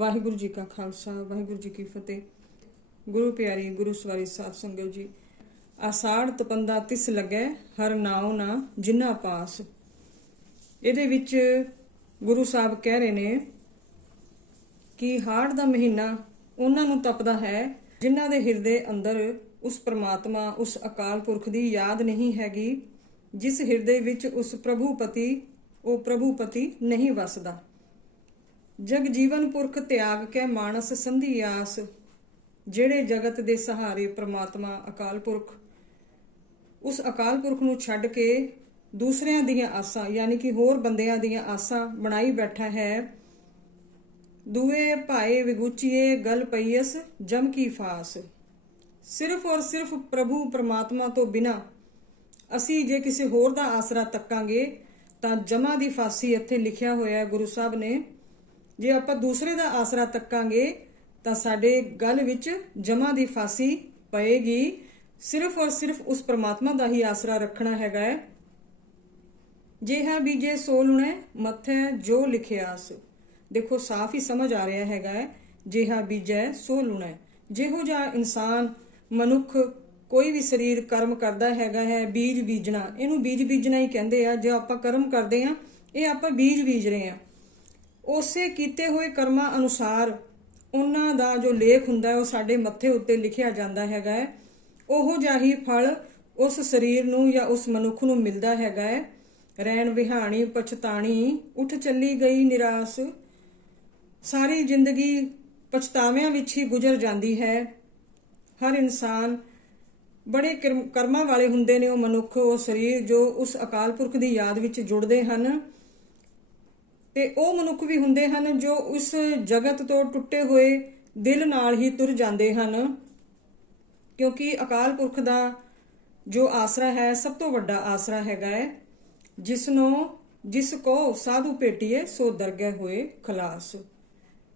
ਵਾਹਿਗੁਰੂ ਜੀ ਕਾ ਖਾਲਸਾ, ਵਾਹਿਗੁਰੂ ਜੀ ਕੀ ਫਤਿਹ। ਗੁਰੂ ਪਿਆਰੀ, ਗੁਰੂ ਸਵਾਰੀ ਸਾਧ ਸੰਗਤ ਜੀ, ਆਸਾੜ ਤਪੰਦਾ ਤਿਸ ਲੱਗੈ, ਹਰ ਨਾਉ ਨਾ ਜਿਨ੍ਹਾਂ ਪਾਸ। ਇਹਦੇ ਵਿੱਚ ਗੁਰੂ ਸਾਹਿਬ ਕਹਿ ਰਹੇ ਨੇ ਕਿ ਹਾੜ ਦਾ ਮਹੀਨਾ ਉਹਨਾਂ ਨੂੰ ਤਪਦਾ ਹੈ ਜਿਨ੍ਹਾਂ ਦੇ ਹਿਰਦੇ ਅੰਦਰ ਉਸ ਪ੍ਰਮਾਤਮਾ, ਉਸ ਅਕਾਲ ਪੁਰਖ ਦੀ ਯਾਦ ਨਹੀਂ ਹੈਗੀ, ਜਿਸ ਹਿਰਦੇ ਵਿੱਚ ਉਸ ਪ੍ਰਭੂ ਪਤੀ ਉਹ ਪ੍ਰਭੂ ਪਤੀ ਨਹੀਂ ਵਸਦਾ। ਜਗ ਜੀਵਨ ਪੁਰਖ ਤਿਆਗ ਕੇ ਮਾਨਸ ਸੰਧੀ ਆਸ, ਜਿਹੜੇ ਜਗਤ ਦੇ ਸਹਾਰੇ ਪ੍ਰਮਾਤਮਾ ਅਕਾਲ ਪੁਰਖ। ਉਸ ਅਕਾਲ ਪੁਰਖ ਨੂੰ ਛੱਡ ਕੇ ਦੂਸਰਿਆਂ ਦੀਆਂ ਆਸਾਂ, ਯਾਨੀ ਕਿ ਹੋਰ ਬੰਦਿਆਂ ਦੀਆਂ ਆਸਾਂ ਬਣਾਈ ਬੈਠਾ ਹੈ। ਦੂਏ ਭਾਏ ਵਿਗੁਚੀਏ ਗਲ ਪਈਸ ਜਮ ਕੀ ਫਾਸ। ਸਿਰਫ ਔਰ ਸਿਰਫ ਪ੍ਰਭੂ ਪ੍ਰਮਾਤਮਾ ਤੋਂ ਬਿਨਾ ਅਸੀਂ ਜੇ ਕਿਸੇ ਹੋਰ ਦਾ ਆਸਰਾ ਤੱਕਾਂਗੇ, ਤਾਂ ਜਮਾ ਦੀ ਫਾਸੀ ਇੱਥੇ ਲਿਖਿਆ ਹੋਇਆ ਹੈ ਗੁਰੂ ਸਾਹਿਬ ਨੇ। ਜੇ ਆਪਾਂ ਦੂਸਰੇ ਦਾ ਆਸਰਾ ਤੱਕਾਂਗੇ, ਤਾਂ ਸਾਡੇ ਗਲ ਵਿੱਚ ਜਮਾ ਦੀ ਫਾਸੀ ਪਏਗੀ। ਸਿਰਫ ਔਰ ਸਿਰਫ ਉਸ ਪ੍ਰਮਾਤਮਾ ਦਾ ਹੀ ਆਸਰਾ ਰੱਖਣਾ ਹੈਗਾ ਹੈ। ਜਿਹਾ ਬੀਜੇ ਸੋ ਲੁਣੇ ਮੱਥੇ ਜੋ ਲਿਖਿਆ ਲਿਖਿਆਸ ਦੇਖੋ, ਸਾਫ਼ ਹੀ ਸਮਝ ਆ ਰਿਹਾ ਹੈਗਾ ਹੈ, ਜਿਹਾ ਬੀਜੈ ਸੋ ਲੁਣੇ ਜਿਹੋ ਜਿਹਾ ਇਨਸਾਨ, ਮਨੁੱਖ ਕੋਈ ਵੀ ਸਰੀਰ ਕਰਮ ਕਰਦਾ ਹੈਗਾ ਹੈ, ਬੀਜ ਬੀਜਣਾ, ਇਹਨੂੰ ਬੀਜ ਬੀਜਣਾ ਹੀ ਕਹਿੰਦੇ ਆ। ਜੇ ਆਪਾਂ ਕਰਮ ਕਰਦੇ ਆ, ਇਹ ਆਪਾਂ ਬੀਜ ਬੀਜ ਰਹੇ ਆ। ਉਸੇ ਕੀਤੇ ਹੋਏ ਕਰਮਾਂ ਅਨੁਸਾਰ ਉਹਨਾਂ ਦਾ ਜੋ ਲੇਖ ਹੁੰਦਾ ਉਹ ਸਾਡੇ ਮੱਥੇ ਉੱਤੇ ਲਿਖਿਆ ਜਾਂਦਾ ਹੈਗਾ ਹੈ। ਉਹੋ ਜਿਹਾ ਹੀ ਫਲ ਉਸ ਸਰੀਰ ਨੂੰ ਜਾਂ ਉਸ ਮਨੁੱਖ ਨੂੰ ਮਿਲਦਾ ਹੈਗਾ ਹੈ। ਰਹਿਣ ਵਿਹਾਣੀ, ਪਛਤਾਣੀ, ਉੱਠ ਚੱਲੀ ਗਈ ਨਿਰਾਸ, ਸਾਰੀ ਜ਼ਿੰਦਗੀ ਪਛਤਾਵਿਆਂ ਵਿੱਚ ਹੀ ਗੁਜ਼ਰ ਜਾਂਦੀ ਹੈ। ਹਰ ਇਨਸਾਨ ਬੜੇ ਕਰਮ- ਕਰਮਾਂ ਵਾਲੇ ਹੁੰਦੇ ਨੇ ਉਹ ਮਨੁੱਖ, ਉਹ ਸਰੀਰ ਜੋ ਉਸ ਅਕਾਲ ਪੁਰਖ ਦੀ ਯਾਦ ਵਿੱਚ ਜੁੜਦੇ ਹਨ। ਤੇ ਉਹ ਮਨੁੱਖ ਵੀ ਹੁੰਦੇ ਹਨ ਜੋ ਉਸ ਜਗਤ ਤੋਂ ਟੁੱਟੇ ਹੋਏ ਦਿਲ ਨਾਲ ਹੀ ਤੁਰ ਜਾਂਦੇ ਹਨ। ਕਿਉਂਕਿ ਅਕਾਲ ਪੁਰਖ ਦਾ ਜੋ ਆਸਰਾ ਹੈ, ਸਭ ਤੋਂ ਵੱਡਾ ਆਸਰਾ ਹੈਗਾ ਹੈ। ਜਿਸ ਨੂੰ ਜਿਸ ਕੋ ਸਾਧੂ ਭੇਟੀਏ, ਸੋ ਦਰਗਹਿ ਹੋਏ ਖਲਾਸ।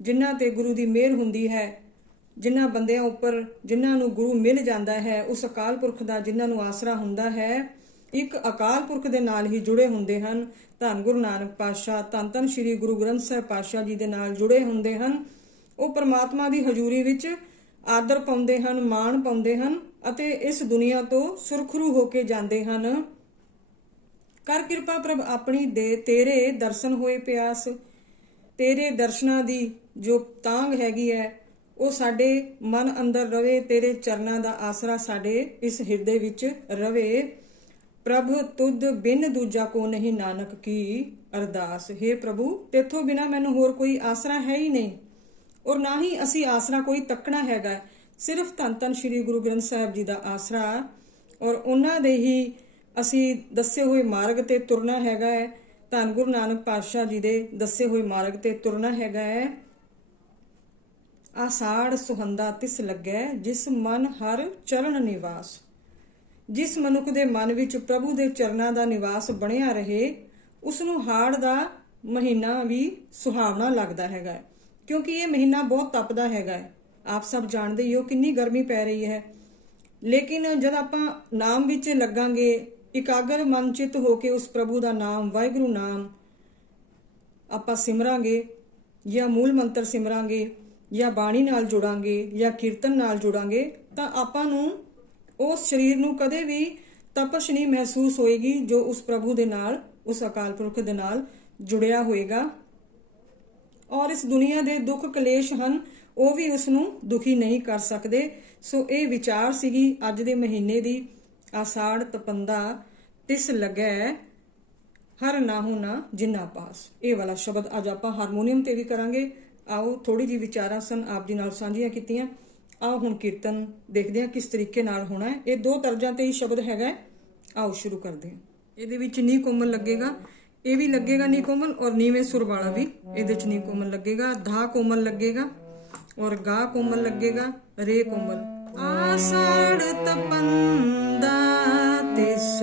ਜਿਨ੍ਹਾਂ ਤੇ ਗੁਰੂ ਦੀ ਮਿਹਰ ਹੁੰਦੀ ਹੈ, ਜਿਨ੍ਹਾਂ ਬੰਦਿਆਂ ਉੱਪਰ ਜਿਨ੍ਹਾਂ ਨੂੰ ਗੁਰੂ ਮਿਲ ਜਾਂਦਾ ਹੈ, ਉਸ ਅਕਾਲ ਪੁਰਖ ਦਾ ਜਿਨ੍ਹਾਂ ਨੂੰ ਆਸਰਾ ਹੁੰਦਾ ਹੈ ਇੱਕ ਅਕਾਲ ਪੁਰਖ ਦੇ ਨਾਲ ਹੀ ਜੁੜੇ ਹੁੰਦੇ ਹਨ। ਧੰਨ ਗੁਰੂ ਨਾਨਕ ਪਾਤਸ਼ਾਹ, ਧੰਨ ਧੰਨ ਸ੍ਰੀ ਗੁਰੂ ਗ੍ਰੰਥ ਸਾਹਿਬ ਪਾਤਸ਼ਾਹ ਜੀ ਦੇ ਨਾਲ ਜੁੜੇ ਹੁੰਦੇ ਹਨ। ਉਹ ਪ੍ਰਮਾਤਮਾ ਦੀ ਹਜ਼ੂਰੀ ਵਿੱਚ ਆਦਰ ਪਾਉਂਦੇ ਹਨ, ਮਾਣ ਪਾਉਂਦੇ ਹਨ ਅਤੇ ਇਸ ਦੁਨੀਆ ਤੋਂ ਸੁਰਖਰੂ ਹੋ ਕੇ ਜਾਂਦੇ ਹਨ। ਕਰ ਕਿਰਪਾ ਪ੍ਰਭ ਆਪਣੀ ਦੇ, ਤੇਰੇ ਦਰਸ਼ਨ ਹੋਏ ਪਿਆਸ। ਤੇਰੇ ਦਰਸ਼ਨਾਂ ਦੀ ਜੋ ਤਾਂਗ ਹੈਗੀ ਹੈ ਉਹ ਸਾਡੇ ਮਨ ਅੰਦਰ ਰਵੇ, ਤੇਰੇ ਚਰਨਾਂ ਦਾ ਆਸਰਾ ਸਾਡੇ ਇਸ ਹਿਰਦੇ ਵਿੱਚ ਰਵੇ। ਪ੍ਰਭ, ਤੁਧ ਬਿਨ ਦੂਜਾ ਕੋ ਨਹੀਂ ਨਾਨਕ ਕੀ ਅਰਦਾਸ? ਹੈ ਪ੍ਰਭੂ, ਤੇਥੋਂ ਬਿਨਾ ਮੈਨੂੰ ਹੋਰ ਕੋਈ ਆਸਰਾ ਹੈ ਹੀ ਨਹੀਂ। ਔਰ ਨਾ ਹੀ ਅਸੀਂ ਆਸਰਾ ਕੋਈ ਤੱਕਣਾ ਹੈਗਾ। ਸਿਰਫ ਧੰਨ ਧੰਨ ਸ੍ਰੀ ਗੁਰੂ ਗ੍ਰੰਥ ਸਾਹਿਬ ਜੀ ਦਾ ਆਸਰਾ। ਔਰ ਉਹਨਾਂ ਦੇ ਹੀ ਅਸੀਂ ਦੱਸੇ ਹੋਏ ਮਾਰਗ ਤੇ ਤੁਰਨਾ ਹੈਗਾ ਹੈ। ਧੰਨ ਗੁਰੂ ਨਾਨਕ ਪਾਤਸ਼ਾਹ ਜੀ ਦੇ ਦੱਸੇ ਹੋਏ ਮਾਰਗ ਤੇ ਤੁਰਨਾ ਹੈਗਾ ਹੈ। ਆਸਾੜ ਸੁਹੰਦਾ ਤਿਸ ਲੱਗੈ, ਜਿਸ ਮਨ ਹਰ ਚਰਨ ਨਿਵਾਸ। ਜਿਸ ਮਨੁੱਖ ਦੇ ਮਨ ਵਿੱਚ ਪ੍ਰਭੂ ਦੇ ਚਰਨਾਂ ਦਾ ਨਿਵਾਸ ਬਣਿਆ ਰਹੇ ਉਸ ਨੂੰ ਹਾੜ ਦਾ ਮਹੀਨਾ ਵੀ ਸੁਹਾਵਣਾ ਲੱਗਦਾ ਹੈਗਾ ਕਿਉਂਕਿ ਇਹ ਮਹੀਨਾ ਬਹੁਤ ਤਪਦਾ ਹੈਗਾ ਹੈ। ਆਪ ਸਭ ਜਾਣਦੇ ਹੀ ਹੋ ਕਿੰਨੀ ਗਰਮੀ ਪੈ ਰਹੀ ਹੈ। ਲੇਕਿਨ ਜਦ ਆਪਾਂ ਨਾਮ ਵਿੱਚ ਲੱਗਾਂਗੇ, ਇਕਾਗਰ ਮਨ ਚਿਤ ਹੋ ਕੇ ਉਸ ਪ੍ਰਭੂ ਦਾ ਨਾਮ, ਵਾਹਿਗੁਰੂ ਨਾਮ ਆਪਾਂ ਸਿਮਰਾਂਗੇ ਜਾਂ ਮੂਲ ਮੰਤਰ ਸਿਮਰਾਂਗੇ ਜਾਂ ਬਾਣੀ ਨਾਲ ਜੁੜਾਂਗੇ ਜਾਂ ਕੀਰਤਨ ਨਾਲ ਜੁੜਾਂਗੇ, ਤਾਂ ਆਪਾਂ ਨੂੰ ਉਸ ਸਰੀਰ ਨੂੰ ਕਦੇ ਵੀ ਤਪਸ਼ ਨਹੀਂ ਮਹਿਸੂਸ ਹੋਏਗੀ ਜੋ ਉਸ ਪ੍ਰਭੂ ਦੇ ਨਾਲ, ਉਸ ਅਕਾਲ ਪੁਰਖ ਦੇ ਨਾਲ ਜੁੜਿਆ ਹੋਏਗਾ। ਔਰ ਇਸ ਦੁਨੀਆ ਦੇ ਦੁੱਖ ਕਲੇਸ਼ ਹਨ, ਉਹ ਵੀ ਉਸ ਨੂੰ ਦੁਖੀ ਨਹੀਂ ਕਰ ਸਕਦੇ। ਸੋ ਇਹ ਵਿਚਾਰ ਸੀਗੀ ਅੱਜ ਦੇ ਮਹੀਨੇ ਦੀ। ਆਸਾੜ ਤਪੰਦਾ ਤਿਸ ਲੱਗੈ, ਹਰ ਨਾ ਨਾ ਜਿੰਨਾ ਪਾਸ। ਇਹ ਵਾਲਾ ਸ਼ਬਦ ਅੱਜ ਆਪਾਂ ਹਾਰਮੋਨੀਅਮ ਤੇ ਵੀ ਕਰਾਂਗੇ। ਆਓ ਥੋੜੀ ਜੀ ਵਿਚਾਰਾਂ ਸਨ, ਆਪ ਜੀ ਨਾਲ ਸਾਂਝੀਆਂ ਕੀਤੀਆਂ। ਆਓ ਹੁਣ ਕੀਰਤਨ ਦੇਖਦੇ ਹਾਂ ਕਿਸ ਤਰੀਕੇ ਨਾਲ ਹੋਣਾ ਹੈ। ਇਹ ਦੋ ਤਰਜਾਂ ਤੇ ਹੀ ਸ਼ਬਦ ਹੈਗਾ ਆਓ ਸ਼ੁਰੂ ਕਰਦੇ ਹਾਂ। ਇਹਦੇ ਵਿੱਚ ਨੀ ਕੋਮਲ ਲੱਗੇਗਾ। ਇਹ ਵੀ ਲੱਗੇਗਾ ਨੀ ਕੋਮਲ ਔਰ ਨੀਵੇਂ ਸੁਰ ਵਾਲਾ ਵੀ। ਇਹਦੇ ਚ ਨੀ ਕੋਮਲ ਲੱਗੇਗਾ। ਧਾ ਕੋਮਲ ਲੱਗੇਗਾ ਔਰ ਗਾ ਕੋਮਲ ਲੱਗੇਗਾ। ਰੇ ਕੋਮਲ। ਆਸੜ ਤਪੰਦਾ ਤਿਸ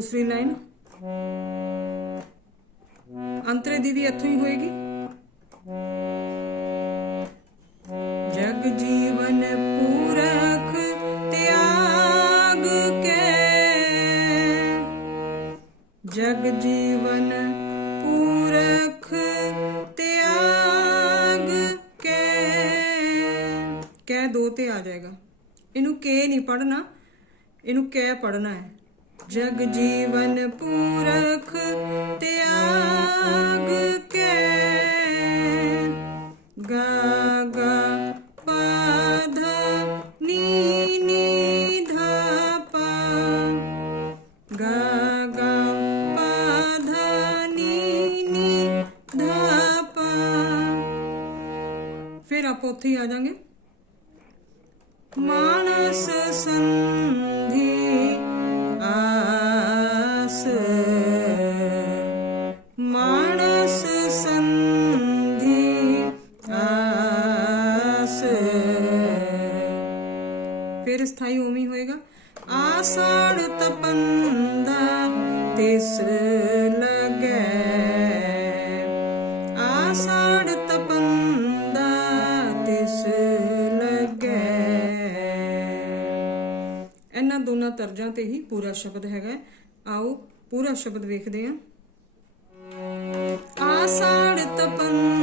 ਦੂਸਰੀ ਲਾਈਨ। ਅੰਤਰੇ ਦੀ ਵੀ ਇੱਥੋਂ ਹੀ ਹੋਏਗੀ। ਜਗ ਜੀਵਨ ਪੂਰਖ ਤਿਆਗ ਕੇ। ਜਗ ਜੀਵਨ ਪੂਰਖ ਤਿਆਗ ਕੇ। ਕਹਿ ਦੋ ਤੇ ਆ ਜਾਏਗਾ। ਇਹਨੂੰ ਕੇ ਨਹੀਂ ਪੜਨਾ ਇਹਨੂੰ ਕਹਿ ਪੜਨਾ ਹੈ। ਜਗ ਜੀਵਨ ਪੂਰਖ ਤਿਆਗ ਕੇ। ਗਾ ਗਾ ਪਾ ਨੀ ਨੀ, ਧਾ, ਪਾ। ਗਾ ਗਾ ਪਾ ਨੀ ਨੀ, ਧਾ, ਪਾ। ਫਿਰ ਆਪਾਂ ਉੱਥੇ ਹੀ ਆ ਜਾਾਂਗੇ ਇਹਨਾਂ ਤਰਜਾਂ ਤੇ ਹੀ ਪੂਰਾ ਸ਼ਬਦ ਹੈਗਾ ਹੈ। ਆਓ, ਪੂਰਾ ਸ਼ਬਦ ਵੇਖਦੇ ਹਾਂ ਆਸਾੜ ਤਪੰਦਾ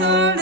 turn